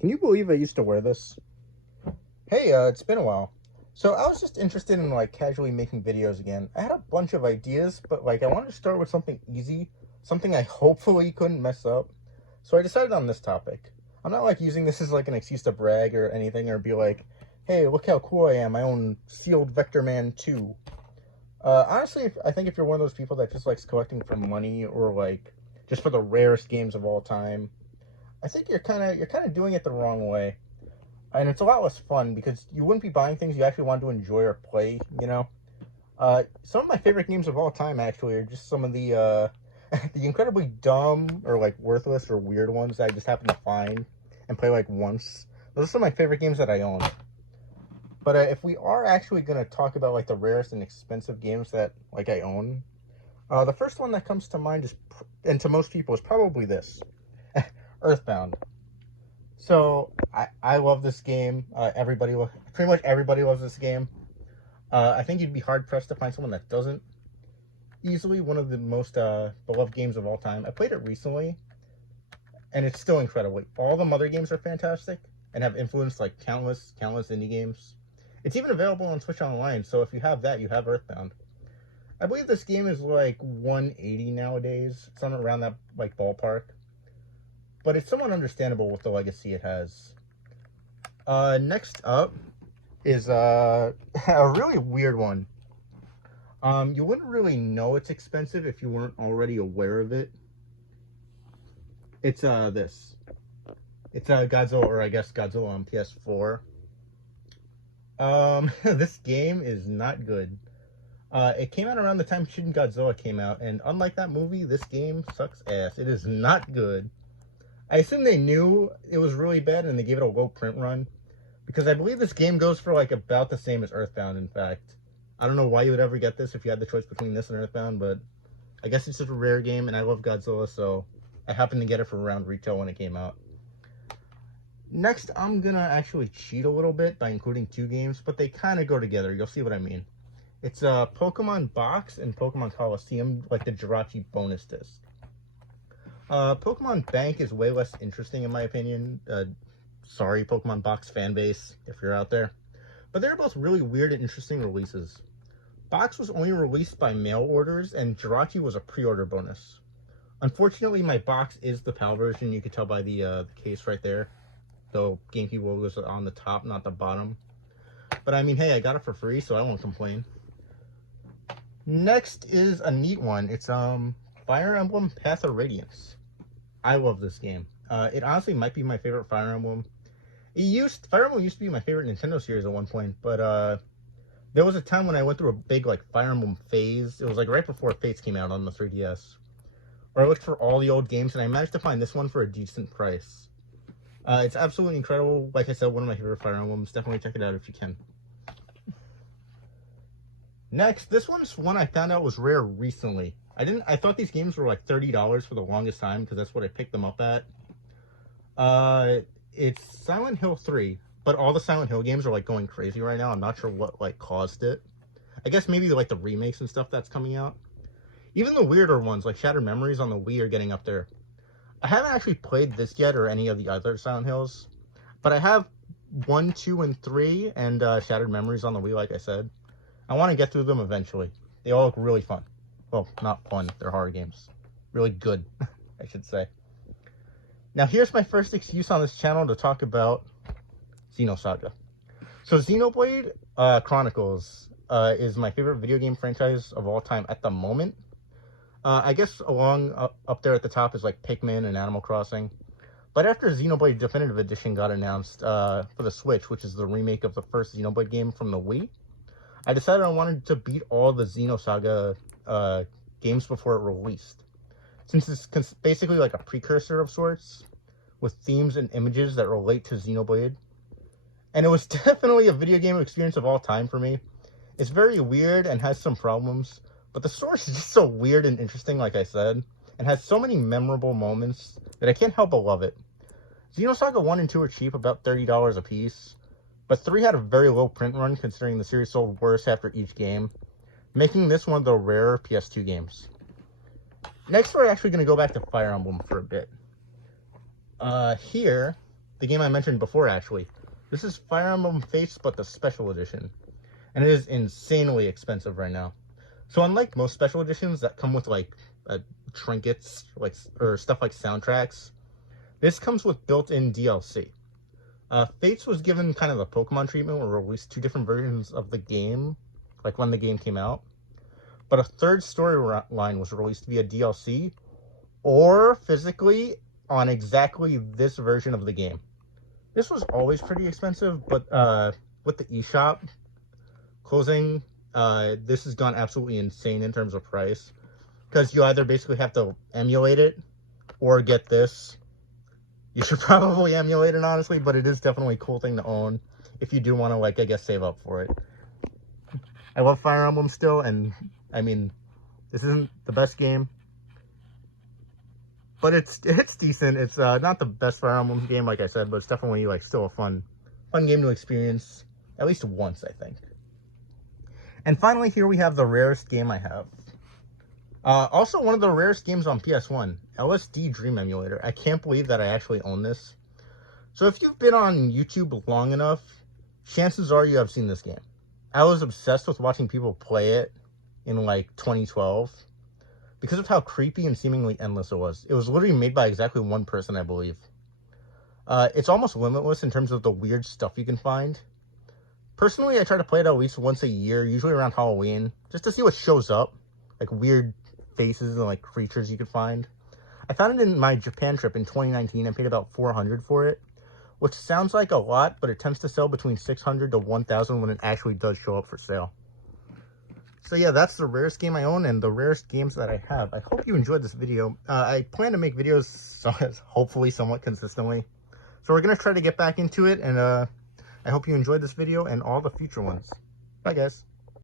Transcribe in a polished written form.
Can you believe I used to wear this? Hey, it's been a while. So I was just interested in like casually making videos again. I had a bunch of ideas, but like I wanted to start with something easy, something I hopefully couldn't mess up. So I decided on this topic. I'm not like using this as like an excuse to brag or anything or be like, hey, look how cool I am. I own Sealed Vector Man 2. Honestly, I think if you're one of those people that just likes collecting for money or like just for the rarest games of all time, I think you're kind of doing it the wrong way. And it's a lot less fun because you wouldn't be buying things you actually want to enjoy or play, you know? Some of my favorite games of all time, actually, are just some of the, the incredibly dumb or, like, worthless or weird ones that I just happen to find and play, like, once. Those are some of my favorite games that I own. But if we are actually going to talk about, like, the rarest and expensive games that, like, I own, the first one that comes to mind is, and to most people, is probably this. EarthBound. So I love this game. Pretty much everybody loves this game. I think you'd be hard pressed to find someone that doesn't. Easily one of the most beloved games of all time. I played it recently, and it's still incredible. All the other games are fantastic and have influenced like countless indie games. It's even available on Switch Online. So if you have that, you have EarthBound. I believe this game is like 180 nowadays. It's around that like ballpark. But it's somewhat understandable with the legacy it has. Next up is a really weird one. You wouldn't really know it's expensive if you weren't already aware of it. It's this. It's Godzilla, or I guess Godzilla on PS4. This game is not good. It came out around the time Shin Godzilla came out, and unlike that movie, this game sucks ass. It is not good. I assume they knew it was really bad and they gave it a low print run, because I believe this game goes for like about the same as EarthBound, in fact. I don't know why you would ever get this if you had the choice between this and EarthBound, but I guess it's just a rare game and I love Godzilla, so I happened to get it for around retail when it came out. Next, I'm gonna actually cheat a little bit by including two games, but they kind of go together. You'll see what I mean. It's Pokemon Box and Pokemon Coliseum, like the Jirachi bonus disc. Pokemon Bank is way less interesting in my opinion. Sorry, Pokemon Box fan base, if you're out there. But they're both really weird and interesting releases. Box was only released by mail orders, and Jirachi was a pre-order bonus. Unfortunately, my box is the PAL version. You can tell by the case right there. The GameCube logo is on the top, not the bottom. But I mean, hey, I got it for free, so I won't complain. Next is a neat one. It's Fire Emblem Path of Radiance. I love this game. It honestly might be my favorite Fire Emblem. Fire Emblem used to be my favorite Nintendo series at one point, but there was a time when I went through a big like Fire Emblem phase. It was like right before Fates came out on the 3DS. Where I looked for all the old games and I managed to find this one for a decent price. It's absolutely incredible. Like I said, one of my favorite Fire Emblems. Definitely check it out if you can. Next, this one's one I found out was rare recently. I thought these games were like $30 for the longest time because that's what I picked them up at. It's Silent Hill 3, but all the Silent Hill games are like going crazy right now. I'm not sure what like caused it. I guess maybe like the remakes and stuff that's coming out. Even the weirder ones like Shattered Memories on the Wii are getting up there. I haven't actually played this yet or any of the other Silent Hills, but I have 1, 2, and 3 and Shattered Memories on the Wii, like I said. I want to get through them eventually. They all look really fun. Well, not fun. They're horror games. Really good, I should say. Now, here's my first excuse on this channel to talk about Xenosaga. So, Xenoblade Chronicles is my favorite video game franchise of all time at the moment. I guess up there at the top is like Pikmin and Animal Crossing. But after Xenoblade Definitive Edition got announced for the Switch, which is the remake of the first Xenoblade game from the Wii, I decided I wanted to beat all the Xenosaga games before it released. Since it's basically like a precursor of sorts, with themes and images that relate to Xenoblade. And it was definitely a video game experience of all time for me. It's very weird and has some problems, but the story is just so weird and interesting, like I said, and has so many memorable moments that I can't help but love it. Xenosaga 1 and 2 are cheap, about $30 a piece. But 3 had a very low print run considering the series sold worse after each game, making this one of the rarer PS2 games. Next, we're actually going to go back to Fire Emblem for a bit. Here the game I mentioned before, actually. This is Fire Emblem Fates, but the special edition. And it is insanely expensive right now. So unlike most special editions that come with, like, trinkets, like, or stuff like soundtracks, this comes with built-in DLC. Fates was given kind of a Pokemon treatment, where we released 2 different versions of the game, like when the game came out. But a third storyline was released via DLC, or physically on exactly this version of the game. This was always pretty expensive, but with the eShop closing, this has gone absolutely insane in terms of price. Because you either basically have to emulate it, or get this. You should probably emulate it, honestly, but it is definitely a cool thing to own if you do want to, like, I guess, save up for it. I love Fire Emblem still, and, I mean, this isn't the best game, but it's decent. It's not the best Fire Emblem game, like I said, but it's definitely, like, still a fun game to experience, at least once, I think. And finally, here we have the rarest game I have. Also, one of the rarest games on PS1, LSD Dream Emulator. I can't believe that I actually own this. So if you've been on YouTube long enough, chances are you have seen this game. I was obsessed with watching people play it in, like, 2012 because of how creepy and seemingly endless it was. It was literally made by exactly one person, I believe. It's almost limitless in terms of the weird stuff you can find. Personally, I try to play it at least once a year, usually around Halloween, just to see what shows up, like weird faces and, like, creatures you could find. I found it in my Japan trip in 2019 and paid about $400 for it, which sounds like a lot, but it tends to sell between $600 to $1,000 when it actually does show up for sale. So yeah, that's the rarest game I own and the rarest games that I have. I hope you enjoyed this video. I plan to make videos hopefully somewhat consistently. So we're going to try to get back into it, and I hope you enjoyed this video and all the future ones. Bye, guys.